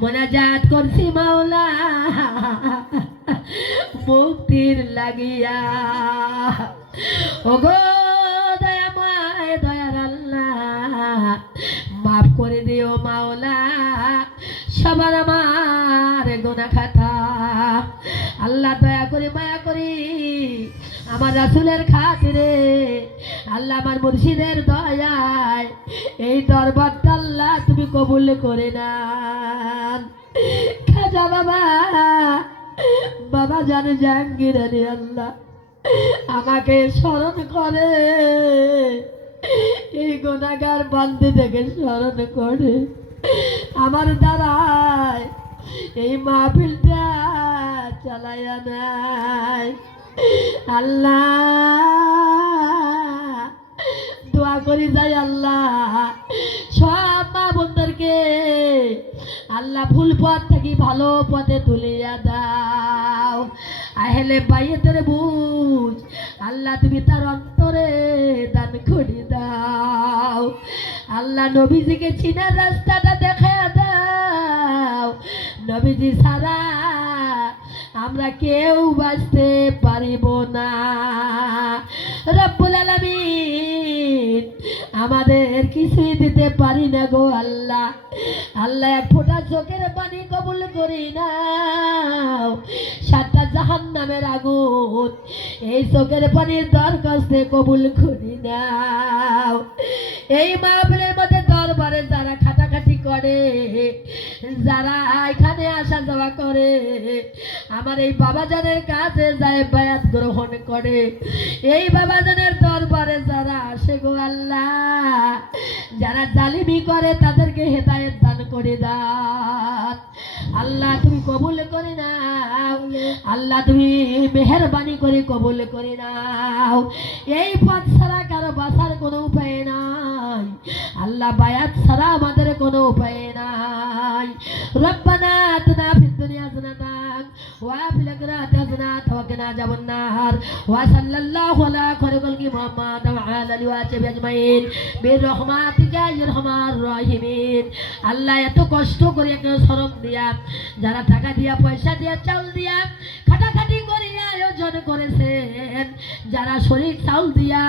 মোনাজাত করছি মাওলা মুক্তির লাগিয়া। ওগো দয়াময় দয়ার আল্লাহ, মাফ করে দিও মাওলা সবার আমার গুনাহ খাতা। আল্লাহ দয়া করে মায়া করি আমার রাসূলের খাতিরে, আল্লাহ আমার মুর্শিদের দয়ায় এই দরবারটা আল্লাহ তুমি কবুল করে নাও। খাজা বাবা, বাবা জানে জাহাঙ্গীর আলী আল্লাহ আমাকে স্মরণ করে, এই গুনাহগার বান্দে থেকে স্মরণ করে আমার দ্বারায় এই মাহফিলটা চালাইয়া নাই। আল্লাহ দোয়া করি যাই আল্লাহ সব মা বোনদেরকে আল্লাহ ভুল পথ থেকে ভালো পথে তুলিয়া দাও। আহলে বাইতের বুঝ আল্লাহ তুমি তার অন্তরে দান করে দাও। আল্লাহ নবীজিকে চিনার রাস্তাটা দেখা দাও। নবীজি ছাড়া আমরা কেউ বাঁচতে পারিব না। রব্বুল আলামিন আমাদের কিছুই দিতে পারি না গো আল্লাহ। আল্লাহ এক ফোঁটা চোখের পানি কবুল করি নাও। 7টা জাহান্নামের আগুন এই চোখের পানির দরখাস্তে কবুল করি নাও। এই মাহফিলের মধ্যে দরবারে যারা খাটাখাটি করে, যারা এখানে আসা যাওয়া করে, আমার এই বাবাজানের কাছে যায় বায়াত গ্রহণ করে, এই বাবাজানের দরবারে যারা আসে গো আল্লাহ, যারা জালিমি করে তাদেরকে হেদায়েত দান করে দাও। আল্লাহ তুমি কবুল করে নাও। আল্লাহ তুমি মেহেরবানি করে কবুল করে নাও। এই পথ ছাড়া কারো বাঁচার কোনো উপায় নাই আল্লাহ, বায়াত ছাড়া আমাদের কোনো উপায় নাই। রব্বানা আতিনা ফিদ দুনিয়া হাসানাতান ওয়া ফিল আখিরাতি হাসানাতান ওয়া কিনা আযাবান নার। ওয়া সাল্লাল্লাহু আলা খায়রিল খালকি মুহাম্মাদ ওয়া আলা আলিহি ওয়া সাহবিহি আজমাইন বিরহমাতিকা ইয়া আরহামার রাহিমিন। আল্লাহ এত কষ্ট করে একটা শরম দিয়া, যারা টাকা দিয়া পয়সা দিয়া চাউল দিয়া খাটাখাটি করিয়া আয়োজন করেছেন, যারা শরীর চাউল দিয়া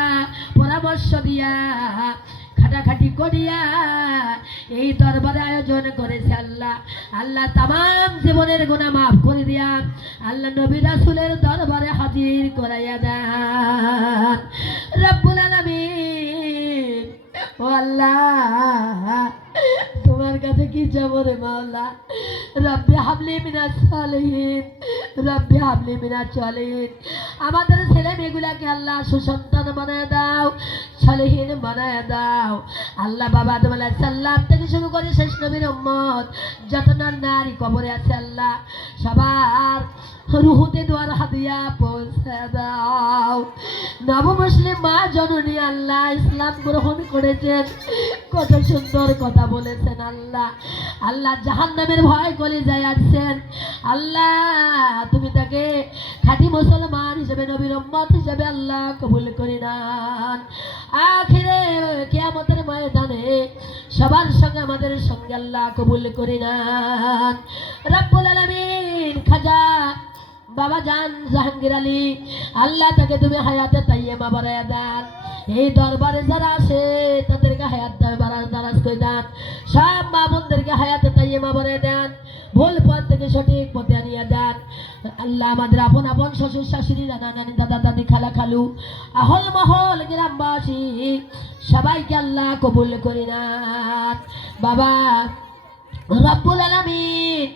পরামর্শ দিয়া খাটাখাটি করিয়া এই দরবারে আয়োজন করেছে আল্লাহ, আল্লাহ তামাম জীবনের গুনাহ মাফ করে দিয়া আল্লাহ নবী রাসূলের দরবারে হাজির করাইয়া দেন। রব্বুল আলামিন ও আল্লাহ তোমার কাছে কি যাবো রে মাওলা। রব্বি হাবলি মিনাস সালিহিন, রব্বি হাবলি মিনাস সালিহিন। আমাদের ছেলে মেয়েগুলাকে আল্লাহ সুসন্তান বানায় দাও, সালিহিন বানায় দাও আল্লাহ। বাবা আদম আলাইহিস সালাম থেকে শুরু করে শেষ নবীর উম্মত যত নারী কবরে আছে আল্লাহ, সবার রুহুতে দোয়ার হাদিয়া পৌঁছে দাও। নব মুসলিম মা জননী আল্লাহ ইসলাম গ্রহণ করেছেন, কত সুন্দর কথা বলেছেন আল্লাহ। আল্লাহ জাহান্নামের ভয় করে যায় আসছেন আল্লাহ, তুমি তাকে খাঁটি মুসলমান হিসেবে নবীর উম্মত হিসেবে আল্লাহ কবুল করে নান। আখিরে কিয়ামতের ময়দানে সবার সঙ্গে আমাদের সঙ্গে আল্লাহ কবুল করে নান। রব্বুল আলামিন খাজা বাবা জান জাহাঙ্গীর আলী আল্লাহ তাকে তুমি হায়াতে তাইয়্যিবা বাড়ায়া দান। এই দরবারে যারা আসে তাদেরকে হায়াত দারাজ করে দান। সব মা বোনদেরকে হায়াতে তাইয়্যিবা বাড়ায়া দেন, ভুল পথ থেকে সঠিক পথে আনিয়া দেন আল্লাহ। আমাদের আপন আপন শ্বশুর শাশুড়ি, নানা নানি, দাদা দাদি, খালা খালু, আহল মহল গ্রামবাসী সবাইকে আল্লাহ কবুল করে নেন। বাবা রব্বুল আলামিন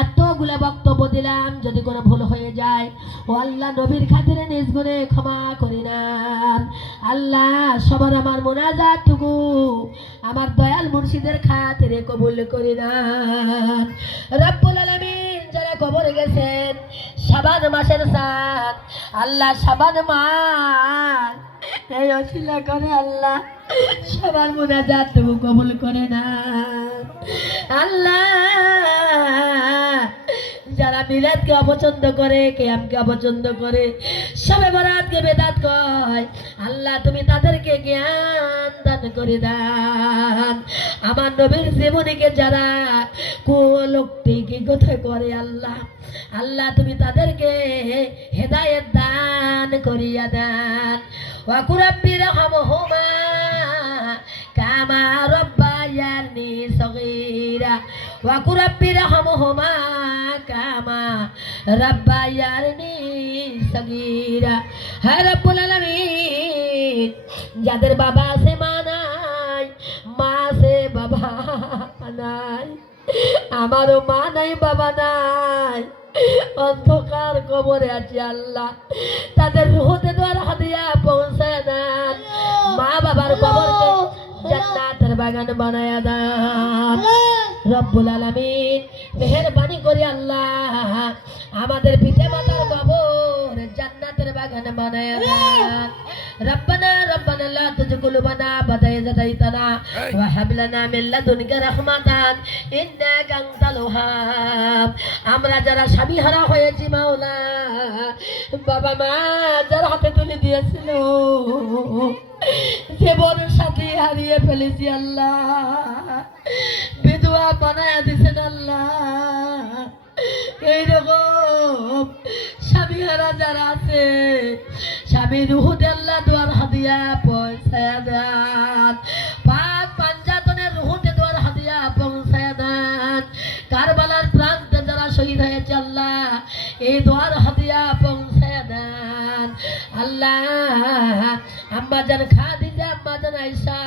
এতগুলা বক্তব্য দিলাম, যদি কোনো ভুল হয়ে যায় ও আল্লাহ নবীর খাতিরে নিজ গুণে ক্ষমা করে নেন আল্লাহ। সবার আমার মোনাজাতটুকু আমার দয়াল মুর্শিদের খাতিরে কবুল করে নেন। রব্বুল আলামিন যারা কবরে গেছেন শাবান মাসের চাঁদ আল্লাহ, শাবান মাস এই ওসিলা করে আল্লাহ সবার মোনাজাতটুকু কবুল করে নেন আল্লাহ। যারা মিলাদকে অপছন্দ করে, কিয়ামকে অপছন্দ করে, শবে বরাতকে বেদাত কয় আল্লাহ তুমি তাদেরকে জ্ঞান দান করে দান। আমার নবীর জীবনীকে যারা লোকটি কি কোথায় করে আল্লাহ, আল্লাহ তুমি তাদেরকে হেদায়েত দান করিয়া দেন। ওয়া কুরাব্বির হামহুমা কামা রাব্বায়ানি সগীরা, ওয়া কুরাব্বির হামহুমা কামা রাব্বায়ানি সগীরা। হে রব্বুল আলামিন, যাদের বাবা আছে মা নাই, মা আছে বাবা নাই, আমারও মা নাই বাবা নাই, অন্ধকার কবরে আছে আল্লাহ, তাদের রুহতে দোয়ার হাদিয়া পৌঁছায় দেন। মা বাবার কবরকে জান্নাতের বাগান বানায়া দেন। রব্বুল আলামিন মেহেরবানি করে আল্লাহ আমাদের পিতা মাতার কবর জান্নাতের বাগান বানায়া দেন। রব্বানা রব্বানা লা তুযিগ কুলুবানা বাদা ইয হাদাইতানা ওয়া হাব লানা মিন লাদুনকা রাহমাতান ইন্নাকা আনতাল ওয়াহ্হাব। আমরা যারা স্বামী হারা হয়েছি মাওলা, বাবা মা যারা হাতে তুলে দিয়েছিল, জীবন সাথী হারিয়ে ফেলেছি আল্লাহ, বিধবা বানায়া দিছেন আল্লাহ। এইরকম স্বামী হারা যারা আছে, স্বামী রুহুতে আল্লাহ দোয়ার হাদিয়া পৌঁছায়া দেন। পাক পাঞ্জাতনের রুহুতে দোয়ার হাদিয়া পৌঁছায়া দেন। কারবালার প্রান্তে যারা শহীদ হয়েছে আল্লাহ, এই দোয়ার হাদিয়া পৌঁছায়া দেন আল্লাহ। আম্মা জান খাদিজা, আম্মা জান আয়েশা,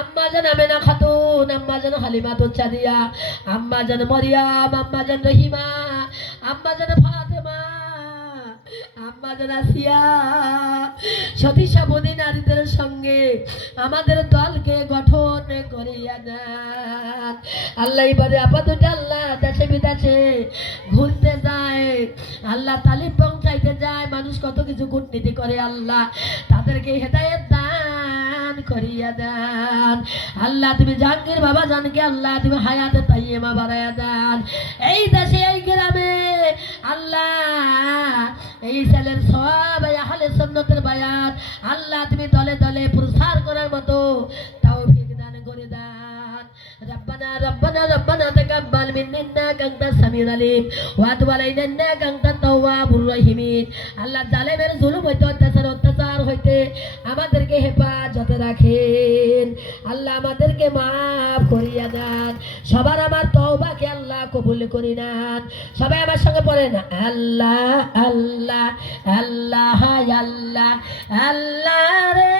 আম্মা জান আমেনা খাতুন, আম্মা জান হালিমা সাদিয়া, আম্মা জান মরিয়াম, আম্মা জান রহিমা, আম্মা জান ফাতেমা, আম্মা জান আসিয়া, সতী সাবনী নারীদের সঙ্গে আমাদের দলকে গঠন করিয়া দেন আল্লাহ। এবারে আপাতত আল্লাহ দেশে বিদেশে ঘুরতে যায় আল্লাহ, তালিম পৌঁছাইতে যায়, মানুষ কত কিছু কূটনীতি করে আল্লাহ, তাদেরকে হেদায়েত দান করিয়া দেন আল্লাহ। তুমি জাহাঙ্গীর বাবা জানকে আল্লাহ তুমি হায়াতে তাইয়্যিবা বানায়া দেন। এই দেশে এই গ্রামে আল্লাহ এই ছেলের সওয়াব এই আহলে সুন্নতের বায়াত আল্লাহ তুমি দলে দলে প্রসার করার মতো তৌফিক দান করে দেন। রব্বানা রব্বানা রব্বানা তাকাব্বাল মিন্না ইন্নাকা আনতাস সামিউল আলিম ওয়া তুব আলাইনা ইন্নাকা আনতাত তাওয়াবুর রহিম। আল্লাহ জালেমের জুলুম হইতে অত্যাচার হইতে আমাদেরকে হেফাজতে রাখেন আল্লাহ, আমাদেরকে মাফ করিয়া দেন। সবার আমার তওবাকে আল্লাহ কবুল করে নেন। সবাই আমার সঙ্গে পড়েন আল্লাহ আল্লাহ আল্লাহ আল্লাহ আল্লাহ রে,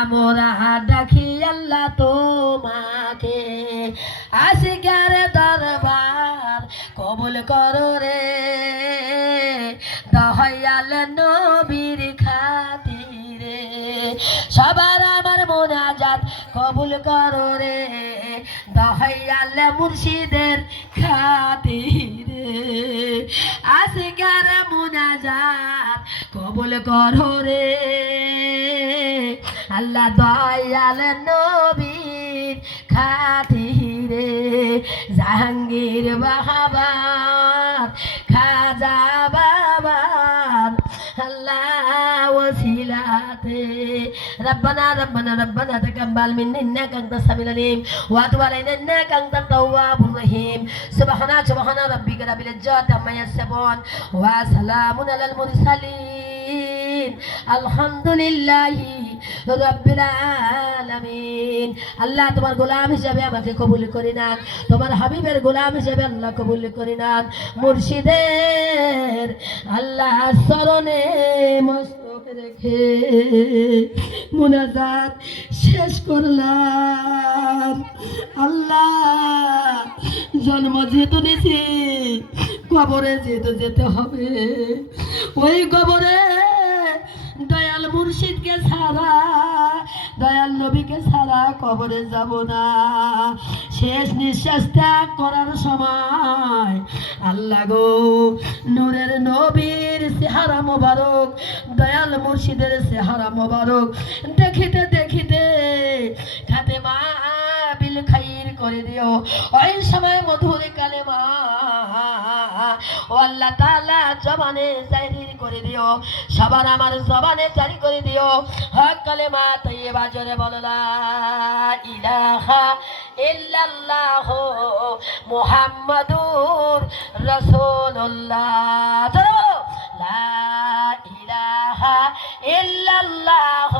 আমরা ডাকি আল্লাহ তোমাকে, আশিকের দরবার কবুল করো রে, দয়াল নবীর খাতিরে সবার আমার মোনাজাত কবুল করো রে, দয়াল মুর্শিদের খাতিরে আশিকের মোনাজাত কবুল করো রে আল্লাহ, দয়াল নবীর খাতিরে জাহাঙ্গীর বাবার খাজা বাবার আল্লাহ ওসিলাতে। রব্বানা রব্বানা রব্বানা তাকাব্বাল মিন্না ইন্নাকা আনতাস সামিউল আলিম ওয়া তুব আলাইনা ইন্নাকা আনতাত তাওয়াবুর রহিম। সুবহানা রাব্বিকা রাব্বিল ইজ্জাতি আম্মা ইয়াসিফুন ওয়া সালামুন আলাল মুরসালিন আলহামদুলিল্লাহি রাব্বিল আলামিন। আল্লাহ তোমার গোলাম হিসেবে আমাকে কবুল করে নেন, তোমার হাবিবের গোলাম হিসেবে আল্লাহ কবুল করে নেন। মুর্শিদের আল্লাহ চরণে মস্তক রেখে মুনাজাত শেষ করলাম। আল্লাহ জন্ম যেহেতু নিয়েছি, কবরে যেহেতু যেতে হবে, ওই কবরে দয়াল মুর্শিদকে ছাড়া, দয়াল নবীকে ছাড়া কবরে যাব না। শেষ নিঃশ্বাস ত্যাগ করার সময় আল্লাহ গো নূরের নবীর চেহারা মোবারক, দয়াল মুর্শিদের চেহারা মোবারক দেখিতে দেখিতে খাতেমা বিল খাইর করে দিও। ওই সময় মধুর কালেমা ও আল্লাহ তাআলা জবানে জাহির করে দিও, সবার আমার জবানে জারি করে দিও হক কালেমা তাইয়্যিবা জোরে বলো লা ইলাহা ইল্লাল্লাহ মুহাম্মাদুর রাসূলুল্লাহ। জোরে বলো লা ইলাহা ইল্লাল্লাহ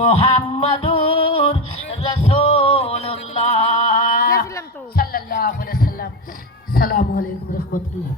মুহাম্মাদুর রাসূলুল্লাহ সাল্লাল্লাহু আলাইহি ওয়াসাল্লাম। আসসালামু আলাইকুম ওয়া রাহমাতুল্লাহ।